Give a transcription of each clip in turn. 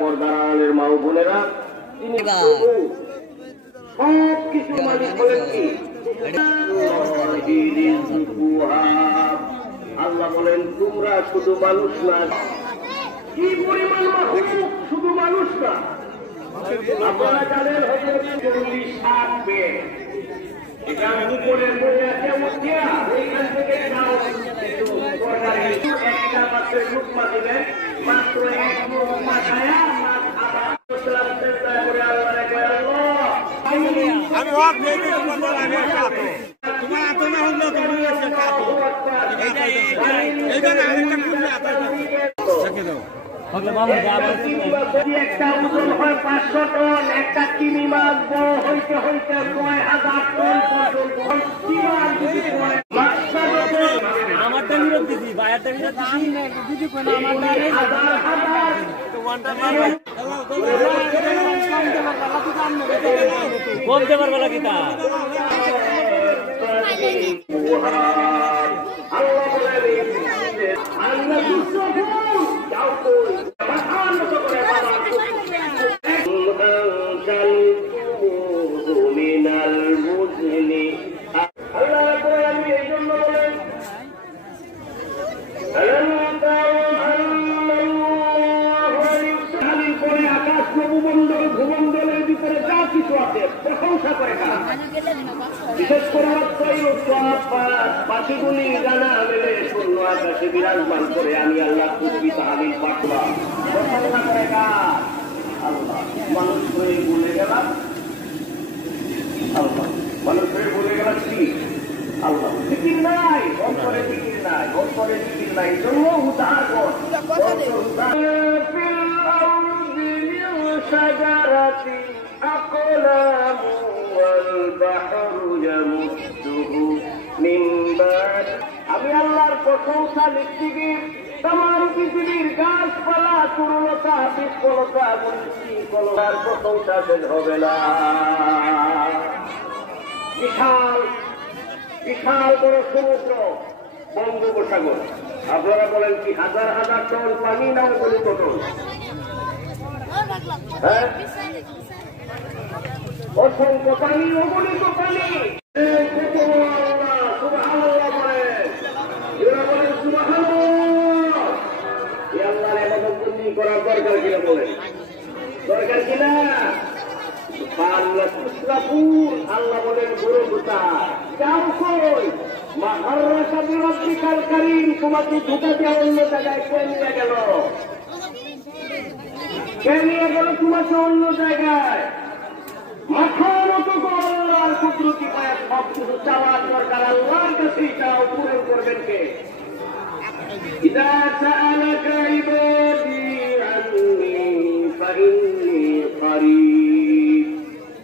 পর্দার আড়ালের মা ও বোনেরা, তিনি সব কিছু মালিক বলেন কি? আল্লাহ বলেন তোমরা শুধু মানুষ না, কি পরিমাণ শুধু মানুষ না, আপনারা জানেন হয়তো 40-60 বেড, এটা উপরের বসে আছে উঠিয়া ওইখান থেকে একটা মাত্র লুকমা দিবেন, মাত্র এক লুকমা খায়া আমি হক দেখি তোমার আমি কাটো তোমার আতো না হলো তুমি এসে কাটো এইটা আরেকটা কুড়ি আতো ছেকে দাও ওকে বাবা যাবে একটা ওজন হয় 500 টন, একটা চিনি মাছ বড় হইতে হইতে 9000 টন পর্যন্ত কি মাছ দিতে হয়। আমারটা নিরত দিছি বাইরটা নিরত দিছি কোন আমারটা হাজার হাজার তো ওয়ানটা বলতে পারবে না কিতা আল্লাহ বলেন আল্লাহ সুবহানাহু যাও তো বাহান মত করে বাবা মিনাল মুজনি আল্লাহ বলেন এই জন্য বলেন আকাশ নবমণ্ডল ভূমণ্ডলের ভিতরে যা কিছু আছে প্রশংসা করে না, বিশেষ করে পাখিগুলি জানা মেলে শূন্য আকাশে বিরাজমান করে আমি আল্লাহ পৃথিবী তাহাবিল পাঠলাম প্রশংসা করে না। আল্লাহ মানুষ হয়ে বলে গেলাম, আল্লাহ মানুষ হয়ে বলে গেলাম কি আল্লাহ ফিকির নাই, অন্তরে ফিকির নাই, অন্তরে ফিকির নাই, জন্য উদ্ধার কর شجرة أقلام والبحر يمده من بعد আমি আল্লাহর প্রশংসা লিখছি কি तमाम পৃথিবীর গাছপালা তরুলতা বৃক্ষলতা বৃষ্টি কলকার প্রশংসা শেষ হবে না। বিশাল বিশাল বড় সমুদ্র বঙ্গোপসাগর, আপনারা বলেন কি হাজার হাজার টন পানি না অগণিত টন? অসংখ্য পানি, অগণিত পানি। সুবহানাল্লাহ বলেন, এরা বলেন সুবহানাল্লাহ। এই আল্লাহর ইবাদত বন্দেগি করার দরকার কিনা বলেন? দরকার কিনা? আল্লাহ বলেন গুরু কোথায় যাও কই মাহাররাকা বিরাব্বিকাল কারীম, তোমাকে ধোঁকা দিয়ে অন্য জায়গায় কে নিয়ে গেল? কে নিয়ে গেল তোমাকে অন্য জায়গায়? মাথার মতো আল্লাহর কুদরতি পায়ে সব কিছু চাওয়ার দরকার আল্লাহর কাছেই চাও, পূরণ করবেন কে? ইযা সাআলাকা ইবাদি আন্নী ফাইন্নী করিব।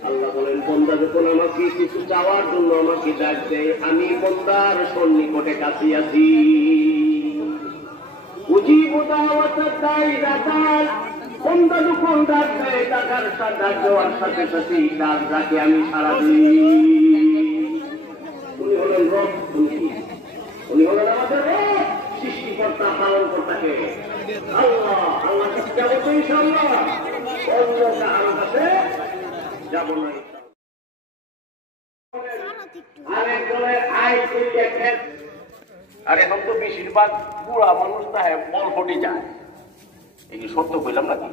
আল্লাহ বলেন বান্দা যখন আমাকে কিছু চাওয়ার জন্য আমাকে ডাক দেয়, আমি বান্দার সন্নিকটে কাছে আছি। উজিবু দাওয়াতাদ দাঈ ইযা দাআন, বান্দা যখন ডাক দেয় ডাকার সাথে ডাক দেওয়ার সাথে সাথে ডাক ডাকে আমি সাড়া দিই। উনি হলেন রব, উনি হলেন আমাদের রব, সৃষ্টিকর্তা, পালনকর্তাকে আল্লাহ। আল্লাহ কাছে যাবো তো ইনশাআল্লাহ, অন্য কারো কাছে যাব না। আরেকজনের আয় করে দেখেন, আর এখন তো বেশিরভাগ বুড়া মানুষ না হয় বল ফটে যায়। এই কি সত্য কইলাম নাকি?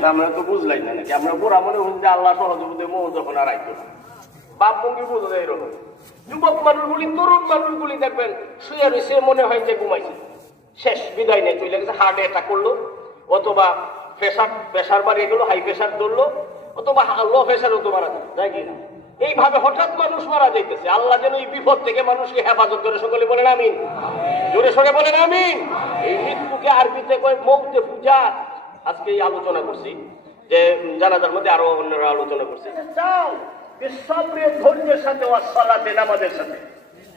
না আমরা তো বুঝলাই না নাকি? আমরা বুড়া মনে হচ্ছে আল্লাহ সহযোগিতা মোহ যখন আর আইতো না, বাপ মঙ্গি বুঝো যায় এরকম। যুবক মানুষগুলি, তরুণ মানুষগুলি দেখবেন শুয়ে রয়েছে, মনে হয় যে ঘুমাইছে, শেষ বিদায় নেই, চলে গেছে, হার্ট অ্যাটাক করলো, অথবা প্রেশার বাড়িয়ে গেলো, হাই প্রেশার ধরলো, অথবা লো প্রেশারও তো মারা যায় কি না? এইভাবে হঠাৎ মানুষ মারা যাইতেছে। আল্লাহ যেন এই বিপদ থেকে মানুষকে হেফাজত করে, সকলে বলেন আমিন, জোরে সঙ্গে বলেন আমিন। এই মৃত্যুকে আরবিতে কয় মৌতে পূজা। আজকে এই আলোচনা করছি, যে জানাজার মধ্যে আরো অন্যরা আলোচনা করছে, চাও সবরে ধৈর্যের সাথে ওয়াসসালাতে, নামাজের সাথে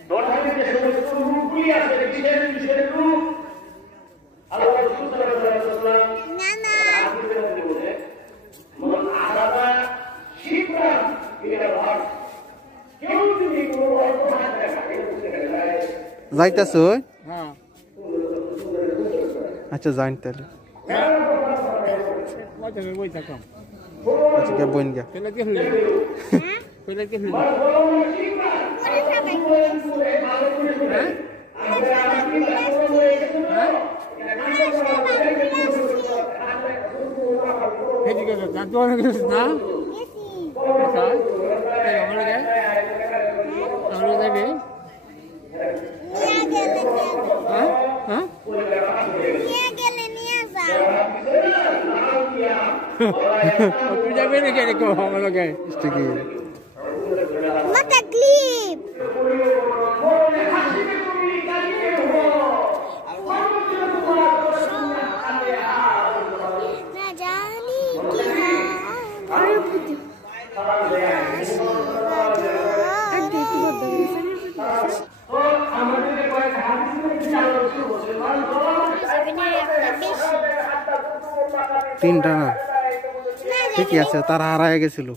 ধৈর্যের যে সমস্ত রূপগুলি আছে, বিশেষ বিশেষ রূপ আল্লাহ রাসূল সাল্লাল্লাহু আলাইহি ওয়াসাল্লাম বলে মান আরাদা শিবরা ইলাল আরদ, কেউ যদি কোনো অর্থ না থাকে যাইতাছো? হ্যাঁ আচ্ছা যাইন তাহলে। আচ্ছা কে বইন গে তুই যাবে নাকি এরকম আমাকে sticky Mata clip. Na jani তিনটা না ঠিকই আছে তারা হারায় গেছিল